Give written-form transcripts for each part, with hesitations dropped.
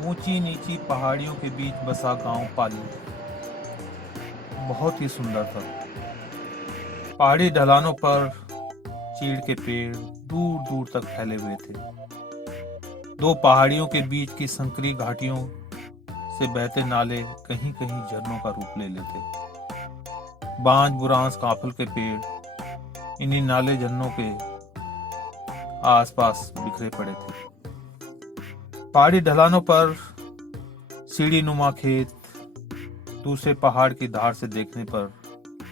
ऊंची नीची पहाड़ियों के बीच बसा गांव पाली बहुत ही सुंदर था। पहाड़ी ढलानों पर चीड़ के पेड़ दूर दूर तक फैले हुए थे। दो पहाड़ियों के बीच की संकरी घाटियों से बहते नाले कहीं कहीं झरनों का रूप ले लेते। बांज बुरांस काफल के पेड़ इन्हीं नाले झरनों के आसपास बिखरे पड़े थे। पहाड़ी ढलानों पर सीढ़ी नुमा खेत दूसरे पहाड़ की धार से देखने पर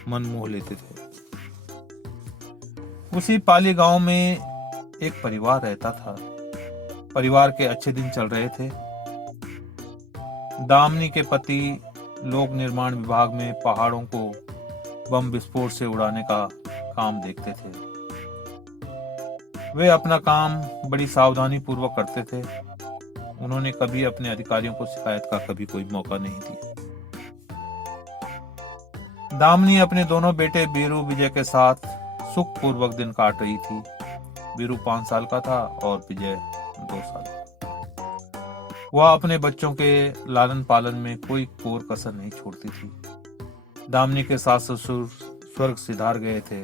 मन मोह लेते थे। उसी पाली गांव में एक परिवार रहता था। परिवार के अच्छे दिन चल रहे थे। दामनी के पति लोक निर्माण विभाग में पहाड़ों को बम विस्फोट से उड़ाने का काम देखते थे। वे अपना काम बड़ी सावधानी पूर्वक करते थे। उन्होंने कभी अपने अधिकारियों को शिकायत का कभी कोई मौका नहीं दिया। दामनी अपने दोनों बेटे बीरू विजय के साथ सुख पूर्वक दिन काट रही थी। बीरू 5 साल का था और विजय 2 साल। वह अपने बच्चों के लालन पालन में कोई कोर कसर नहीं छोड़ती थी। दामनी के सास ससुर स्वर्ग सिधार गए थे,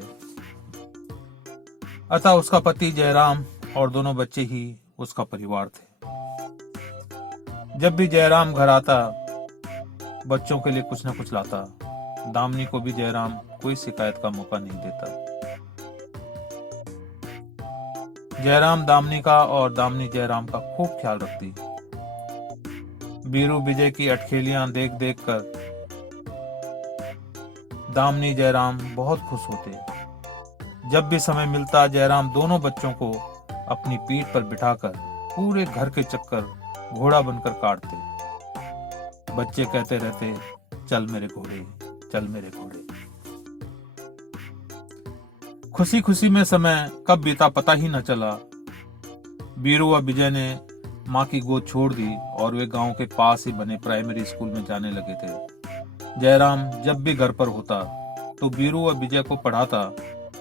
अतः उसका पति जयराम और दोनों बच्चे ही उसका परिवार थे। जब भी जयराम घर आता, बच्चों के लिए कुछ न कुछ लाता। दामनी को भी जयराम कोई शिकायत का मौका नहीं देता। जयराम दामनी का और दामनी जयराम का खूब ख्याल रखती। बीरू विजय की अटखेलियां देख देख कर दामनी जयराम बहुत खुश होते। जब भी समय मिलता, जयराम दोनों बच्चों को अपनी पीठ पर बिठाकर पूरे घर के चक्कर घोड़ा बनकर काटते। बच्चे कहते रहते, चल मेरे घोड़े, चल मेरे घोड़े। खुशी खुशी में समय कब बीता पता ही न चला। बीरू व विजय ने माँ की गोद छोड़ दी और वे गांव के पास ही बने प्राइमरी स्कूल में जाने लगे थे। जयराम जब भी घर पर होता तो बीरू व विजय को पढ़ाता,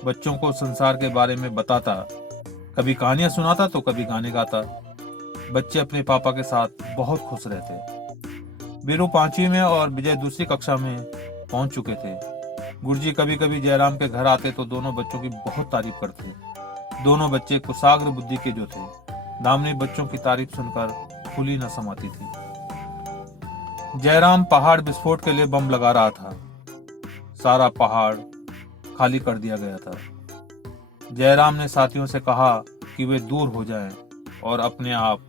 बच्चों को संसार के बारे में बताता, कभी कहानियां सुनाता तो कभी गाने गाता। बच्चे अपने पापा के साथ बहुत खुश रहते। बीरू 5वीं में और विजय दूसरी कक्षा में पहुंच चुके थे। गुरुजी कभी कभी जयराम के घर आते तो दोनों बच्चों की बहुत तारीफ करते। दोनों बच्चे कुशाग्र बुद्धि के जो थे। दामनी बच्चों की तारीफ सुनकर फूली न समाती थी। जयराम पहाड़ विस्फोट के लिए बम लगा रहा था। सारा पहाड़ खाली कर दिया गया था। जयराम ने साथियों से कहा कि वे दूर हो जाएं और अपने आप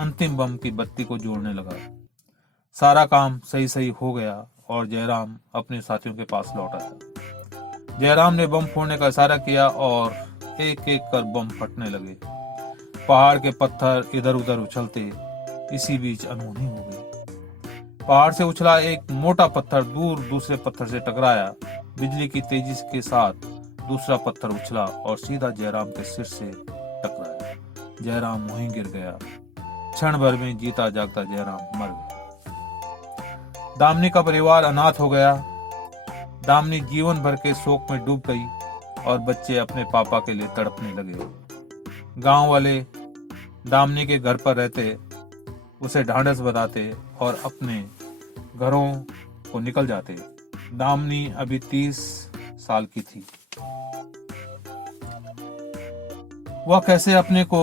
अंतिम बम की बत्ती को जोड़ने लगा। सारा काम सही सही हो गया और जयराम अपने साथियों के पास लौट आया। जयराम ने बम फोड़ने का इशारा किया और एक एक कर बम फटने लगे। पहाड़ के पत्थर इधर उधर उछलते। इसी बीच अनहोनी हो गई। पहाड़ से उछला एक मोटा पत्थर दूर दूसरे पत्थर से टकराया। बिजली की तेजी के साथ दूसरा पत्थर उछला और सीधा जयराम के सिर से टकराया। जयराम वहीं गिर गया। क्षण भर में जीता जागता जयराम मर गया। दामनी का परिवार अनाथ हो गया। दामनी जीवन भर के शोक में डूब गई और बच्चे अपने पापा के लिए तड़पने लगे। गांव वाले दामनी के घर पर रहते, उसे ढांढस बंधाते और अपने घरों को निकल जाते। दामनी अभी 30 साल की थी। वह कैसे अपने को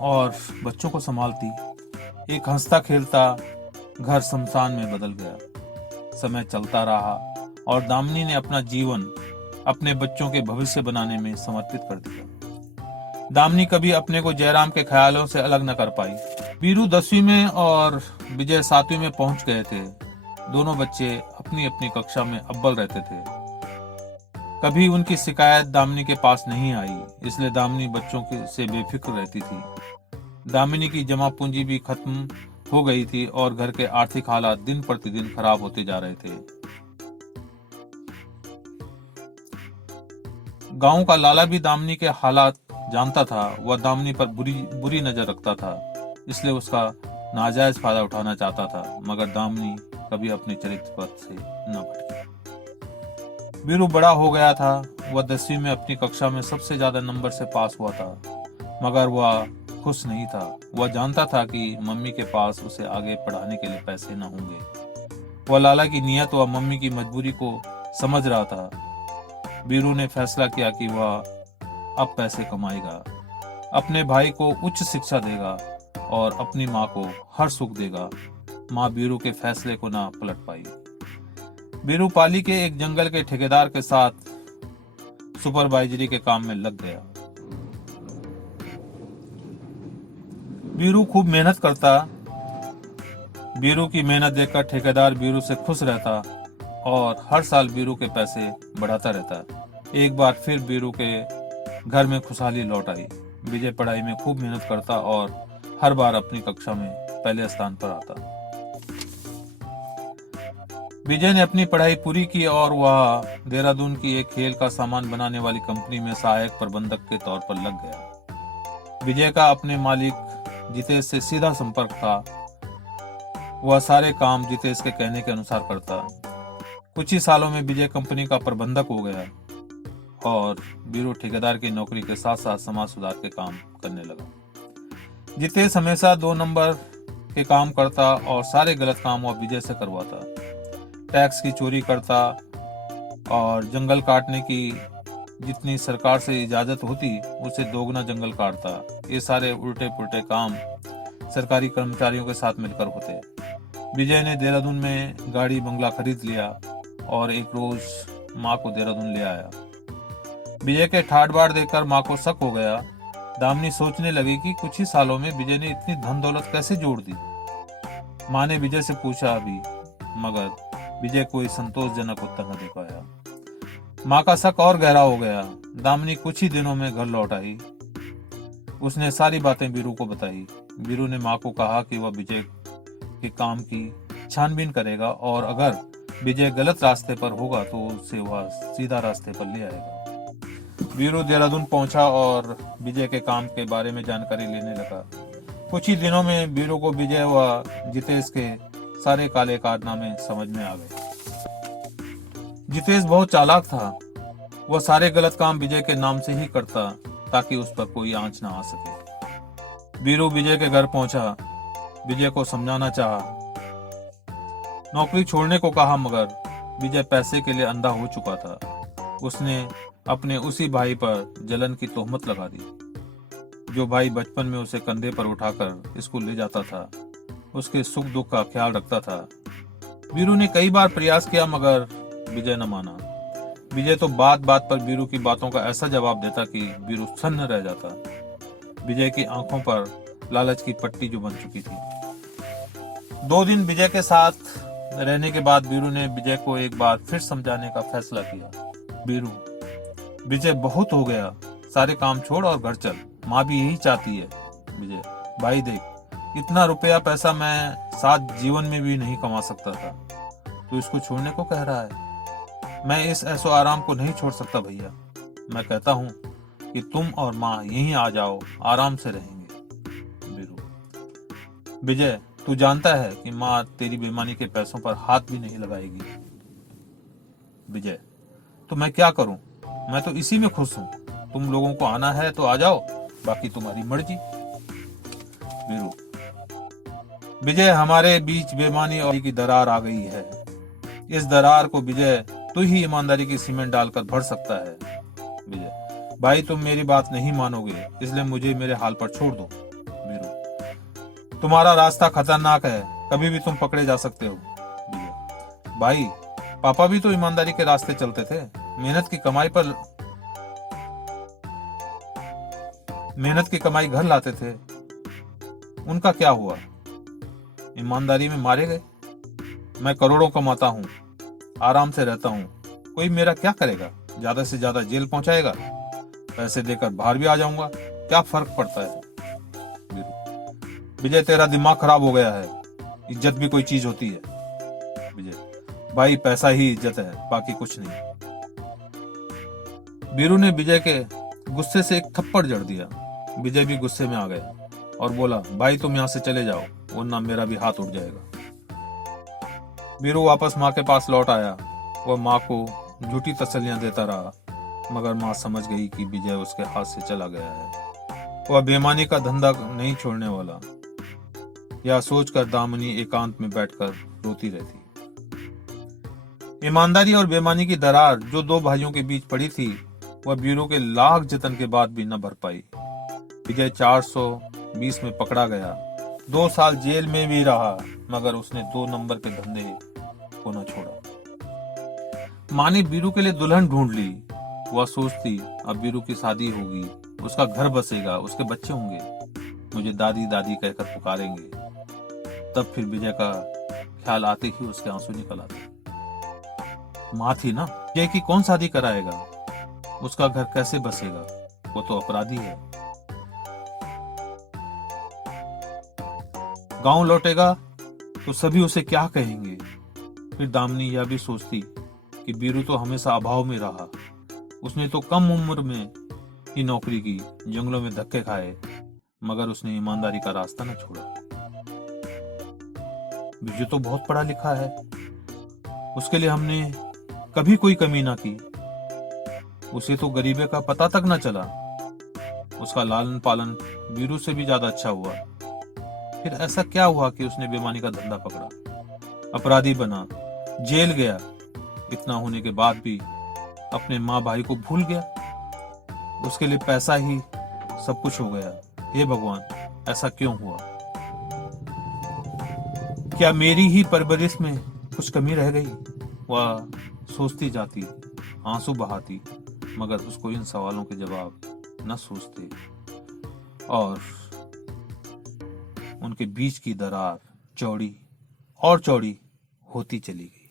और बच्चों को संभालती। एक हंसता खेलता घर शमशान में बदल गया। समय चलता रहा और दामनी ने अपना जीवन अपने बच्चों के भविष्य बनाने में समर्पित कर दिया। दामनी कभी अपने को जयराम के ख्यालों से अलग न कर पाई। बीरू 10वीं में और विजय 7वीं में पहुंच गए थे। दोनों बच्चे अपनी अपनी कक्षा में अव्वल रहते थे। कभी उनकी शिकायत दामनी के पास नहीं आई, इसलिए दामनी बच्चों से बेफिक्र रहती थी। दामिनी की जमा पूंजी भी खत्म हो गई थी और घर के आर्थिक हालात दिन प्रतिदिन खराब होते जा रहे थे। गांव का लाला भी दामनी के हालात जानता था। वह दामनी पर बुरी नजर रखता था, इसलिए उसका नाजायज फायदा उठाना चाहता था, मगर दामनी कभी अपने चरित्र पथ से न भटकी। बीरू बड़ा हो गया था। वह 10वीं में अपनी कक्षा में सबसे ज्यादा नंबर से पास हुआ था, मगर वह खुश नहीं था। वह जानता था कि मम्मी के पास उसे आगे पढ़ाने के लिए पैसे न होंगे। वह लाला की नीयत व मम्मी की मजबूरी को समझ रहा था। बीरू ने फैसला किया कि वह अब पैसे कमाएगा, अपने भाई को उच्च शिक्षा देगा और अपनी माँ को हर सुख देगा। माँ बीरू के फैसले को ना पलट पाई। बीरू पाली के एक जंगल के ठेकेदार के साथ सुपरवाइजरी के काम में लग गया। बीरू खूब मेहनत करता। बीरू की मेहनत देखकर ठेकेदार बीरू से खुश रहता और हर साल बीरू के पैसे बढ़ाता रहता। एक बार फिर बीरू के घर में खुशहाली लौट आई। विजय पढ़ाई में खूब मेहनत करता और हर बार अपनी कक्षा में पहले स्थान पर आता। विजय ने अपनी पढ़ाई पूरी की और वह देहरादून की एक खेल का सामान बनाने वाली कंपनी में सहायक प्रबंधक के तौर पर लग गया। विजय का अपने मालिक जितेश से सीधा संपर्क था। वह सारे काम जितेश के कहने के अनुसार करता। कुछ ही सालों में विजय कंपनी का प्रबंधक हो गया और बीरू ठेकेदार की नौकरी के साथ साथ समाज सुधार के काम करने लगा। जितेश हमेशा 2 नंबर के काम करता और सारे गलत काम वह विजय से करवाता। टैक्स की चोरी करता और जंगल काटने की जितनी सरकार से इजाजत होती उससे दोगुना जंगल काटता। ये सारे उल्टे पुल्टे काम सरकारी कर्मचारियों के साथ मिलकर होते। विजय ने देहरादून में गाड़ी बंगला खरीद लिया और एक रोज माँ को देहरादून ले आया। विजय के ठाट बाट देखकर माँ को शक हो गया। दामिनी सोचने लगी कि कुछ ही सालों में विजय ने इतनी धन दौलत कैसे जोड़ दी। माँ ने विजय से पूछा भी, मगर विजय कोई संतोषजनक उत्तर न दे पाया। माँ का शक और गहरा हो गया। दामिनी कुछ ही दिनों में घर लौट आई। उसने सारी बातें बीरू को बताई। बीरू ने माँ को कहा कि वह विजय के काम की छानबीन करेगा और अगर विजय गलत रास्ते पर होगा तो उसे वह सीधा रास्ते पर ले आएगा। बीरू देहरादून पहुंचा और विजय के काम के बारे में जानकारी लेने लगा। कुछ ही दिनों में बीरू को विजय व जितेश के सारे काले कारनामे समझ में आ गए। जितेश बहुत चालाक था। वह सारे गलत काम विजय के नाम से ही करता ताकि उस पर कोई आंच ना आ सके। बीरू विजय के घर पहुंचा। विजय को समझाना चाहा, नौकरी छोड़ने को कहा, मगर विजय पैसे के लिए अंधा हो चुका था। उसने अपने उसी भाई पर जलन की तोहमत लगा दी। जो भाई बचपन में उसे कंधे पर उठाकर स्कूल ले जाता था, उसके सुख दुख का ख्याल रखता था। बीरू ने कई बार प्रयास किया मगर विजय न माना। विजय तो बात बात पर बीरू की बातों का ऐसा जवाब देता कि बीरू सन्न रह जाता। विजय की आंखों पर लालच की पट्टी जो बन चुकी थी। 2 दिन विजय के साथ रहने के बाद बीरू ने विजय को एक बार फिर समझाने का फैसला किया। बीरू, विजय बहुत हो गया, सारे काम छोड़ और घर चल, माँ भी यही चाहती है। विजय, भाई देख, इतना रुपया पैसा मैं साथ जीवन में भी नहीं कमा सकता था, तू इसको छोड़ने को कह रहा है। मैं इस ऐसो आराम को नहीं छोड़ सकता भैया। मैं कहता हूँ कि तुम और माँ यहीं आ जाओ, आराम से रहेंगे। बीरू, विजय, तू जानता है कि माँ तेरी बेईमानी के पैसों पर हाथ भी नहीं लगाएगी। विजय, तो मैं क्या करूं? मैं तो इसी में खुश हूं। तुम लोगों को आना है तो आ जाओ, बाकी तुम्हारी मर्जी। बीरू, विजय, हमारे बीच बेईमानी और की दरार आ गई है। इस दरार को विजय तू ही ईमानदारी की सीमेंट डालकर भर सकता है। विजय, भाई तुम मेरी बात नहीं मानोगे, इसलिए मुझे मेरे हाल पर छोड़ दो। बीरू, तुम्हारा रास्ता खतरनाक है, कभी भी तुम पकड़े जा सकते हो। विजय, भाई पापा भी तो ईमानदारी के रास्ते चलते थे, मेहनत की कमाई घर लाते थे। उनका क्या हुआ? ईमानदारी में मारे गए। मैं करोड़ों कमाता हूँ, आराम से रहता हूँ, कोई मेरा क्या करेगा? ज्यादा से ज्यादा जेल पहुंचाएगा, पैसे देकर बाहर भी आ जाऊंगा, क्या फर्क पड़ता है? विजय, तेरा दिमाग खराब हो गया है, इज्जत भी कोई चीज होती है। विजय, भाई पैसा ही इज्जत है, बाकी कुछ नहीं। बीरू ने विजय के गुस्से से एक थप्पड़ जड़ दिया। विजय भी गुस्से में आ गया और बोला, भाई तुम यहाँ से चले जाओ, वरना मेरा भी हाथ उठ जाएगा। बीरू वापस माँ के पास लौट आया। वह माँ को झूठी तसल्लियां देता रहा, मगर माँ समझ गई कि विजय उसके हाथ से चला गया है। वह बेईमानी का धंधा नहीं छोड़ने वाला। यह सोचकर दामिनी एकांत में बैठकर रोती रहती। ईमानदारी और बेईमानी की दरार जो दो भाइयों के बीच पड़ी थी, वह बीरू के लाख जतन के बाद भी न भर पाई। विजय 420 में पकड़ा गया, 2 साल जेल में भी रहा, मगर उसने 2 नंबर के धंधे को न छोड़ा। माँ ने बीरू के लिए दुल्हन ढूंढ ली। वह सोचती अब बीरू की शादी होगी, उसका घर बसेगा, उसके बच्चे होंगे, मुझे दादी दादी कहकर पुकारेंगे। तब फिर विजय का ख्याल आते ही उसके आंसू निकल आते। माँ थी ना, विजय की कौन शादी कराएगा, उसका घर कैसे बसेगा, वो तो अपराधी है। गांव लौटेगा तो सभी उसे क्या कहेंगे। फिर दामिनी यह भी सोचती कि बीरू तो हमेशा अभाव में रहा, उसने तो कम उम्र में ही नौकरी की, जंगलों में धक्के खाए, मगर उसने ईमानदारी का रास्ता न छोड़ा। विजय तो बहुत पढ़ा लिखा है, उसके लिए हमने कभी कोई कमी ना की, उसे तो गरीबी का पता तक न चला। उसका लालन पालन बीरू से भी ज्यादा अच्छा हुआ। फिर ऐसा क्या हुआ कि उसने बेईमानी का धंधा पकड़ा, अपराधी बना, जेल गया। इतना होने के बाद भी अपने माँ भाई को भूल गया। उसके लिए पैसा ही सब कुछ हो गया। हे भगवान, ऐसा क्यों हुआ? क्या मेरी ही परवरिश में कुछ कमी रह गई? वह सोचती जाती, आंसू बहाती, मगर उसको इन सवालों के जवाब न सोचते और उनके बीच की दरार चौड़ी और चौड़ी होती चली गई।